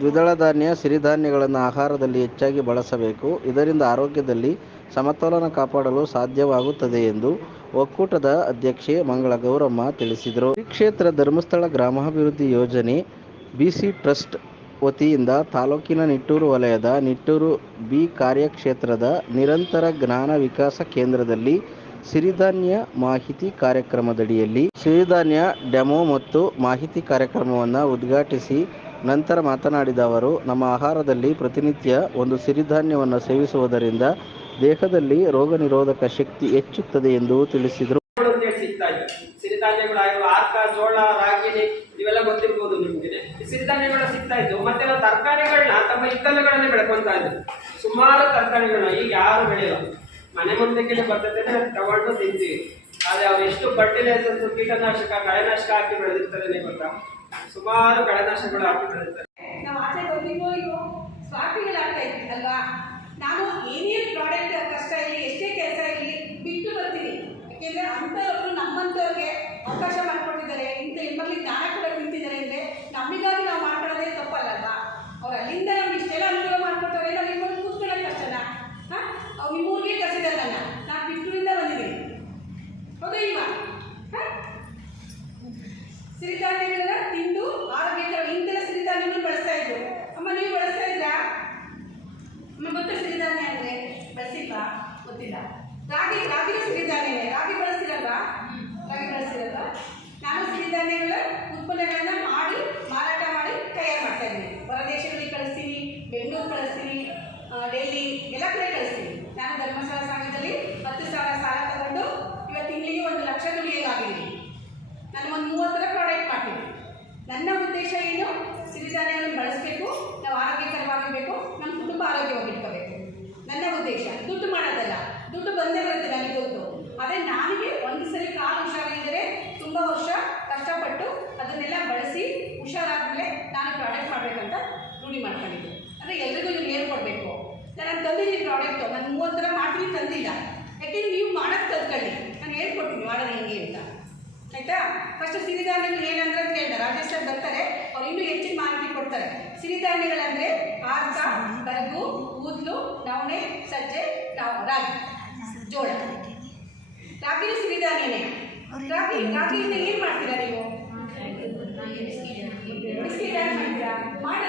ದ್ವಿದಳ ಧಾನ್ಯ, ಸಿರಿಧಾನ್ಯಗಳನ್ನು ಆಹಾರದಲ್ಲಿ ಹೆಚ್ಚಾಗಿ ಬಳಸಬೇಕು. ಇದರಿಂದ ಆರೋಗ್ಯದಲ್ಲಿ ಸಮತೋಲನ ಕಾಪಾಡಲು ಸಾಧ್ಯವಾಗುತ್ತದೆ ಎಂದು ಒಕ್ಕೂಟದ ಅಧ್ಯಕ್ಷೆ ಮಂಗಳ ಗೌರಮ್ಮ ತಿಳಿಸಿದರು ಕ್ಷೇತ್ರ ಧರ್ಮಸ್ಥಳ ಗ್ರಾಮಾಭಿವೃದ್ಧಿ ಯೋಜನೆ ಬಿಸಿ ಟ್ರಸ್ಟ್ ವತಿಯಿಂದ ತಾಲೂಕಿನ ನಿಟ್ಟೂರು ವಲಯದ ನಿಟ್ಟೂರು ಬಿ ಕಾರ್ಯಕ್ಷೇತ್ರದ ನಿರಂತರ ಜ್ಞಾನ ವಿಕಾಸ ಕೇಂದ್ರದಲ್ಲಿ ಸಿರಿಧಾನ್ಯ ಮಾಹಿತಿ ಕಾರ್ಯಕ್ರಮದಡಿಯಲ್ಲಿ ಸಿರಿಧಾನ್ಯ ಡೆಮೋ ಮತ್ತು ಮಾಹಿತಿ ಕಾರ್ಯಕ್ರಮವನ್ನು ಉದ್ಘಾಟಿಸಿ ನಂತರ ಮಾತನಾಡಿದ ಅವರು, ನಮ್ಮ ಆಹಾರದಲ್ಲಿ ಪ್ರತಿನಿತ್ಯ ಒಂದು ಸಿರಿಧಾನ್ಯವನ್ನು ಸೇವಿಸುವುದರಿಂದ ದೇಹದಲ್ಲಿ ರೋಗ ನಿರೋಧಕ ಶಕ್ತಿ ಹೆಚ್ಚುತ್ತದೆ ಎಂದು ತಿಳಿಸಿದರು. ಸಿರಿಧಾನ್ಯಗಳಾಗಿರುವ ಆರ್ಕ, ಜೋಳ, ರಾಗಿಣಿ, ಇವೆಲ್ಲ ಗೊತ್ತಿರ್ಬೋದು ನಿಮ್ಗೆ ಸಿರಿಧಾನ್ಯಗಳು ಸಿಗ್ತಾ ಮತ್ತೆ ತರಕಾರಿಗಳನ್ನ ತಮ್ಮ ಸುಮಾರು ತರಕಾರಿಗಳನ್ನ ಈಗ ಯಾರು ಬೆಳೆಯಲ್ಲ. ಮನೆ ಬರ್ತದೆ ತಗೊಂಡು ತಿಂತೀವಿ. ಆದ್ರೆ ಅವ್ರು ಎಷ್ಟು ಫರ್ಟಿಲೈಸರ್ಸ್ ಕೀಟನಾಶಕ, ಕಳೆನಾಶಕ ಹಾಕಿ ಬೆಳೆದಿರ್ತಾರೆ ಗೊತ್ತಾ? ಸುಮಾರು ಕಳೆನಾಶಗಳು ಹಾಕಿ ನಾವು ಆಚೆ ಬಂದಿವೋ ಇತ್ತು ಸ್ವಾರ್ಥಿಗಳಾಗ್ತಾ ಇದ್ವಿ ಅಲ್ವಾ ನಾನು ಏನೇ ಪ್ರಾಡಕ್ಟ್ ಕಷ್ಟ ಇರಲಿ ಎಷ್ಟೇ ಕೆಲಸ ಇರಲಿ ಬಿಟ್ಟು ಬರ್ತೀನಿ. ಯಾಕೆಂದರೆ ಅಂಥವ್ರು ನಮ್ಮಂಥವ್ರಿಗೆ ಅವಕಾಶ ಮಾಡ್ಕೊಂಡಿದ್ದಾರೆ. ಇಂಥ ದಾನ ಕೂಡ ನಿಂತಿದ್ದಾರೆ ಅಂದರೆ ನಮಗಾಗಿ ನಾವು ಮಾಡ್ಕೊಳ್ಳೋದೇ ತಪ್ಪಲ್ಲಲ್ವಾ? ಅವ್ರು ಅಲ್ಲಿಂದ ನಮ್ಗೆ ಇಷ್ಟೆಲ್ಲ ಅನುಭವ ಮಾಡ್ಕೊಡ್ತಾರೆ ನಾವು ನಿಮ್ಮ ಕೂತ್ಕೊಳ್ಳೋದು ಕಷ್ಟನ ಹಾಂ? ಅವ್ರು ನಿಮ್ಮೂರಿಗೆ ಕಸಿದ್ದಾರೆ ನನ್ನ. ನಾನು ಬಿಟ್ಟೂರಿಂದ ಬಂದಿದ್ದೀನಿ. ಹೌದಾ, ಇಲ್ವಾ? ಹಾಂ? ಸಿರಿಧಾನ್ಯಗಳನ್ನ ಬಳಸ್ತಾ ಇದ್ರು. ಅಮ್ಮ, ನೀವು ಬಳಸ್ತಾ ಇದ್ರಾ? ಅಮ್ಮ, ಗೊತ್ತು ಸಿರಿಧಾನ್ಯ ಅಂದ್ರೆ? ಬಳಸಿಲ್ವಾ? ಗೊತ್ತಿಲ್ಲ. ರಾಗಿ ರಾಗಿ ಸಿರಿಧಾನ್ಯನೇ ರಾಗಿ ಬಳಸ್ತಿರಲ್ವಾ? ರಾಗಿ ಬಳಸ್ತಿರಲ್ವಾ? ನಾನು ಸಿರಿಧಾನ್ಯಗಳ ಉತ್ಪನ್ನಗಳನ್ನ ಮಾಡಿ, ಮಾರಾಟ ಮಾಡಿ ತಯಾರು ಮಾಡ್ತಾ ಇದ್ದೀನಿ. ಹೊರ ದೇಶಗಳಿಗೆ ಕಳಿಸ್ತೀನಿ, ಬೆಂಗಳೂರು ಕಳಿಸ್ತೀನಿ ಡೆಲ್ಲಿ, ಎಲ್ಲ ಕಡೆ ಕಳಿಸ್ತೀನಿ. ನಾನು ಧರ್ಮಸ್ಥಳ ಸಂಘದಲ್ಲಿ ಹತ್ತು ಸಾವಿರ ಸಾಲ ತಗೊಂಡು ಇವತ್ತು ತಿಂಗಳಿಗೆ ಒಂದು ಲಕ್ಷ ದುಡಿಯೋಗಾಗಿದ್ದೀನಿ ನಾನು ಒಂದು ಮೂವತ್ತರ ಪ್ರಾಡಕ್ಟ್ ಮಾಡ್ತೀನಿ ನನ್ನ ಉದ್ದೇಶ ಏನು ಸಿರಿಧಾನ್ಯಗಳನ್ನು ಬಳಸಬೇಕು ನಾವು ಆರೋಗ್ಯಕರವಾಗಿರಬೇಕು ನಮ್ಮ ಕುಟುಂಬ ಆರೋಗ್ಯವಾಗಿಟ್ಕೋಬೇಕು ನನ್ನ ಉದ್ದೇಶ. ದುಡ್ಡು ಮಾಡೋದಲ್ಲ. ದುಡ್ಡು ಬಂದೇ ಬರುತ್ತೆ ನನಗೆ ಗೊತ್ತು. ಆದರೆ ನನಗೆ ಒಂದು ಸರಿ ಕಾಲು ಹುಷಾರಿಲ್ಲದೆ ತುಂಬ ವರ್ಷ ಕಷ್ಟಪಟ್ಟು ಅದನ್ನೆಲ್ಲ ಬಳಸಿ ಹುಷಾರಾದಮೇಲೆ ನಾನು ಪ್ರಾಡಕ್ಟ್ ಮಾಡಬೇಕಂತ ರೂಢಿ ಮಾಡ್ಕೊಂಡಿದ್ದೆ. ಅಂದರೆ ಎಲ್ರಿಗೂ ನೀವು ಹೇಳ್ಕೊಡ್ಬೇಕು ನಾನು ತಂದಿದ್ದೀನಿ ಪ್ರಾಡಕ್ಟು ನಾನು ಮೂವತ್ತರ ಮಾಡ್ತೀನಿ ತಂದಿಲ್ಲ. ಯಾಕೆಂದ್ರೆ ನೀವು ಮಾಡೋದು ಕಲ್ತ್ಕೊಳ್ಳಿ. ನಾನು ಹೇಳ್ಕೊಡ್ತೀನಿ ಮಾಡೋದು ಹೆಂಗೆ ಅಂತ. ಆಯಿತಾ? ಫಸ್ಟ್ ಸಿರಿಧಾನ್ಯಗಳು ಏನಂದ್ರೆ ಅಂತ ರಾಜೇಶ್ ಸರ್ ಬರ್ತಾರೆ. ಅವ್ರು ಇನ್ನೂ ಹೆಚ್ಚಿನ ಮಾಹಿತಿ ಕೊಡ್ತಾರೆ. ಸಿರಿಧಾನ್ಯಗಳಂದರೆ ಆರ್ಸ ಬರಗು ಊದ್ಲು ನವಣೆ ಸಜ್ಜೆ ನಾವು ರಾಗಿ ಜೋಳ ರಾಗಿನೂ ಸಿರಿಧಾನ್ಯನೇ ರಾಗಿ ರಾಗಿಯಿಂದ ಏನು ಮಾಡ್ತೀರಾ ನೀವು? ಬಿಸ್ಕಿಟ್ ಯಾಕೆ ಮಾಡ್ತೀರಾ ಮಾಡೋದೇ ಮಾಡೋದು